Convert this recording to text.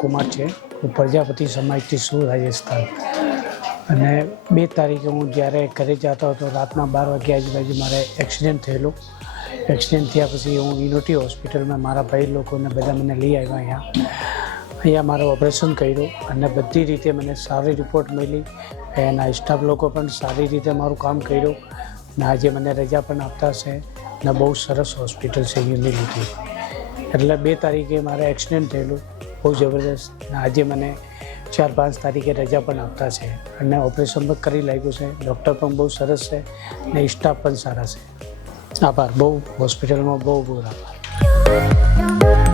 કુમાર છે. હું પ્રજાપતિ સમાજથી છું, રાજસ્થાન. અને 2 તારીખે હું જ્યારે ઘરે જતો હતો, રાતના 12 વાગ્યા આજુબાજુ મારે એક્સિડન્ટ થયેલો. એક્સિડન્ટ થયા પછી હું યુનિટી હોસ્પિટલમાં મારા ભાઈ લોકોને બધા મને લઈ આવ્યા. અહીંયા મારું ઓપરેશન કર્યું અને બધી રીતે મને સારી રિપોર્ટ મળી. એના સ્ટાફ લોકો પણ સારી રીતે મારું કામ કર્યું અને આજે મને રજા પણ આપતા છે અને બહુ સરસ હોસ્પિટલ છે યુનિટી. એટલે 2 તારીખે મારે એક્સિડન્ટ થયેલું, બહુ જબરદસ્ત. આજે મને 4-5 તારીખે રજા પણ આપતા છે અને ઓપરેશન પણ કરી લાગ્યું છે. ડૉક્ટર પણ બહુ સરસ છે અને સ્ટાફ પણ સારા છે. આભાર, બહુ હોસ્પિટલમાં બહુ આભાર.